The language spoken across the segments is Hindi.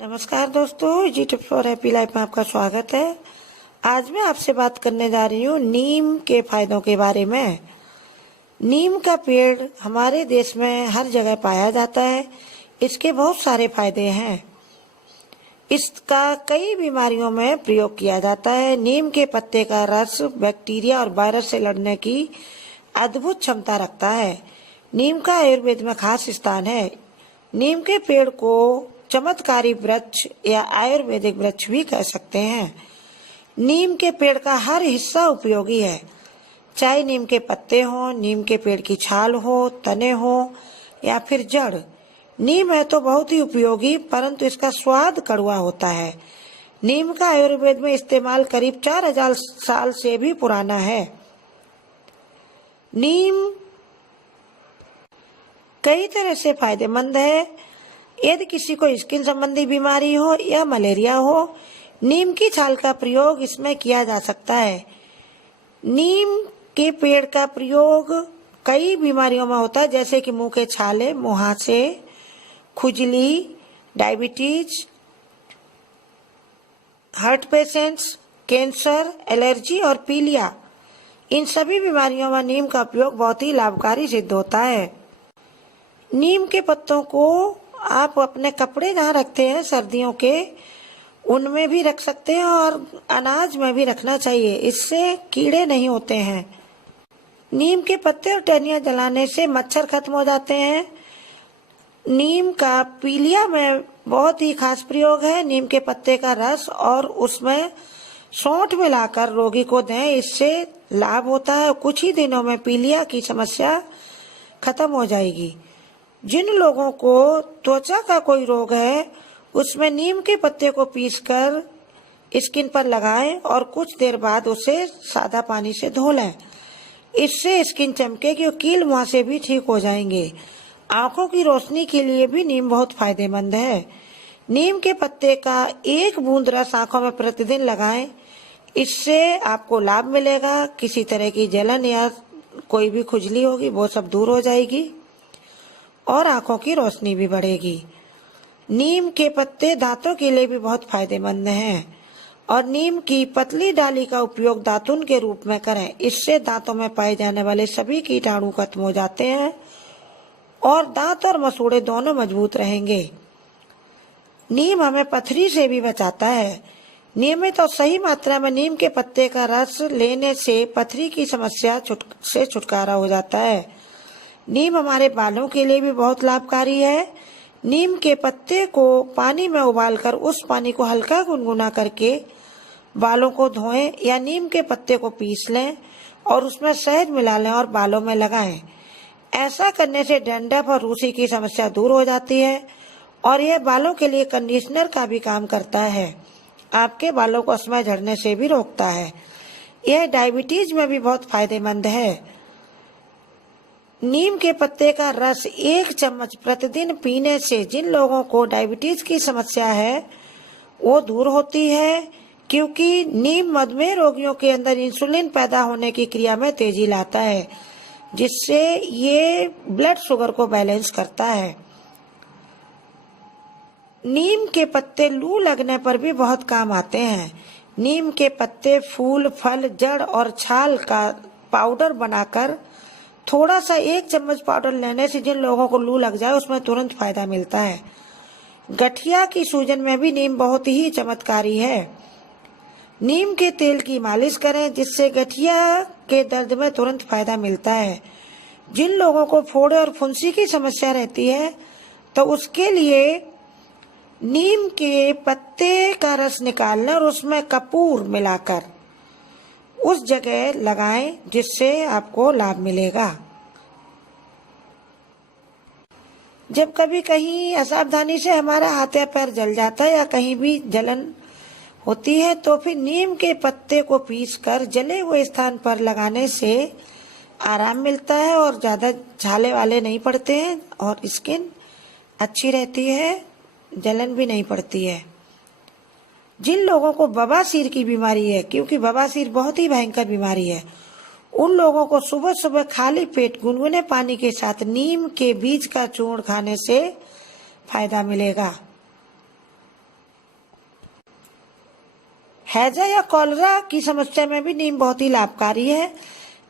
नमस्कार दोस्तों, जी टिप्स फॉर हैप्पी लाइफ में आपका स्वागत है। आज मैं आपसे बात करने जा रही हूँ नीम के फायदों के बारे में। नीम का पेड़ हमारे देश में हर जगह पाया जाता है। इसके बहुत सारे फायदे हैं। इसका कई बीमारियों में प्रयोग किया जाता है। नीम के पत्ते का रस बैक्टीरिया और वायरस से लड़ने की अद्भुत क्षमता रखता है। नीम का आयुर्वेद में खास स्थान है। नीम के पेड़ को चमत्कारी वृक्ष या आयुर्वेदिक वृक्ष भी कह सकते हैं। नीम के पेड़ का हर हिस्सा उपयोगी है, चाहे नीम के पत्ते हो, नीम के पेड़ की छाल हो, तने हो या फिर जड़। नीम है तो बहुत ही उपयोगी, परंतु इसका स्वाद कड़वा होता है। नीम का आयुर्वेद में इस्तेमाल करीब 4000 साल से भी पुराना है। नीम कई तरह से फायदेमंद है। यदि किसी को स्किन संबंधी बीमारी हो या मलेरिया हो, नीम की छाल का प्रयोग इसमें किया जा सकता है। नीम के पेड़ का प्रयोग कई बीमारियों में होता है, जैसे कि मुंह के छाले, मुहासे, खुजली, diabetes, heart patients, cancer, allergy और पीलिया। इन सभी बीमारियों में नीम का उपयोग बहुत ही लाभकारी सिद्ध होता है। नीम के पत्तों को आप अपने कपड़े जहाँ रखते हैं सर्दियों के, उनमें भी रख सकते हैं और अनाज में भी रखना चाहिए। इससे कीड़े नहीं होते हैं। नीम के पत्ते और टहनियाँ जलाने से मच्छर खत्म हो जाते हैं। नीम का पीलिया में बहुत ही खास प्रयोग है। नीम के पत्ते का रस और उसमें सौंठ मिलाकर रोगी को दें, इससे लाभ होता है। कुछ ही दिनों में पीलिया की समस्या खत्म हो जाएगी। जिन लोगों को त्वचा का कोई रोग है, उसमें नीम के पत्ते को पीसकर स्किन पर लगाएं और कुछ देर बाद उसे सादा पानी से धो लें। इससे स्किन चमकेगी और कील मुहासे भी ठीक हो जाएंगे। आंखों की रोशनी के लिए भी नीम बहुत फायदेमंद है। नीम के पत्ते का एक बूंद रस आंखों में प्रतिदिन लगाएं। इससे आपको लाभ मिलेगा। किसी तरह की जलन या कोई भी खुजली होगी वो सब दूर हो जाएगी और आंखों की रोशनी भी बढ़ेगी। नीम के पत्ते दांतों के लिए भी बहुत फायदेमंद हैं और नीम की पतली डाली का उपयोग दातुन के रूप में करें। इससे दांतों में पाए जाने वाले सभी कीटाणु खत्म हो जाते हैं और दांत और मसूड़े दोनों मजबूत रहेंगे। नीम हमें पथरी से भी बचाता है। नियमित और सही मात्रा में नीम के पत्ते का रस लेने से पथरी की समस्या से छुटकारा हो जाता है। नीम हमारे बालों के लिए भी बहुत लाभकारी है। नीम के पत्ते को पानी में उबालकर उस पानी को हल्का गुनगुना करके बालों को धोएं या नीम के पत्ते को पीस लें और उसमें शहद मिला लें और बालों में लगाएं। ऐसा करने से डंडक और रूसी की समस्या दूर हो जाती है और यह बालों के लिए कंडीशनर का भी काम करता है। आपके बालों को असमय झड़ने से भी रोकता है। यह डायबिटीज में भी बहुत फायदेमंद है। नीम के पत्ते का रस 1 चम्मच प्रतिदिन पीने से जिन लोगों को डायबिटीज की समस्या है वो दूर होती है, क्योंकि नीम मधुमेह रोगियों के अंदर इंसुलिन पैदा होने की क्रिया में तेजी लाता है, जिससे ये ब्लड शुगर को बैलेंस करता है। नीम के पत्ते लू लगने पर भी बहुत काम आते हैं। नीम के पत्ते, फूल, फल, जड़ और छाल का पाउडर बनाकर थोड़ा सा 1 चम्मच पाउडर लेने से जिन लोगों को लू लग जाए उसमें तुरंत फायदा मिलता है। गठिया की सूजन में भी नीम बहुत ही चमत्कारी है। नीम के तेल की मालिश करें, जिससे गठिया के दर्द में तुरंत फायदा मिलता है। जिन लोगों को फोड़े और फुंसी की समस्या रहती है तो उसके लिए नीम के पत्ते का रस निकालना और उसमें कपूर मिलाकर उस जगह लगाएं, जिससे आपको लाभ मिलेगा। जब कभी कहीं असावधानी से हमारा हाथ या पैर जल जाता है या कहीं भी जलन होती है तो फिर नीम के पत्ते को पीसकर जले हुए स्थान पर लगाने से आराम मिलता है और ज़्यादा छाले वाले नहीं पड़ते हैं और स्किन अच्छी रहती है, जलन भी नहीं पड़ती है। जिन लोगों को बवासीर की बीमारी है, क्योंकि बवासीर बहुत ही भयंकर बीमारी है, उन लोगों को सुबह सुबह खाली पेट गुनगुने पानी के साथ नीम के बीज का चूर्ण खाने से फायदा मिलेगा। हैजा या कॉलरा की समस्या में भी नीम बहुत ही लाभकारी है।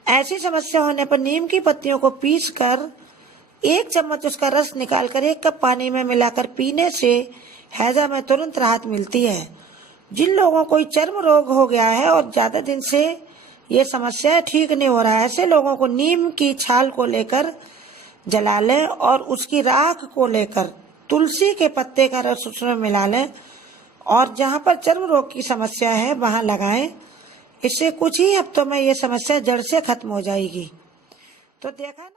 ऐसी समस्या होने पर नीम की पत्तियों को पीसकर 1 चम्मच उसका रस निकालकर 1 कप पानी में मिलाकर पीने से हैजा में तुरंत राहत मिलती है। जिन लोगों को चर्म रोग हो गया है और ज़्यादा दिन से ये समस्या ठीक नहीं हो रहा है, ऐसे लोगों को नीम की छाल को लेकर जला लें और उसकी राख को लेकर तुलसी के पत्ते का रस उसमें मिला लें और जहाँ पर चर्म रोग की समस्या है वहाँ लगाएं। इससे कुछ ही हफ्तों में ये समस्या जड़ से खत्म हो जाएगी। तो देखा ना।